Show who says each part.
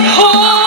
Speaker 1: Oh!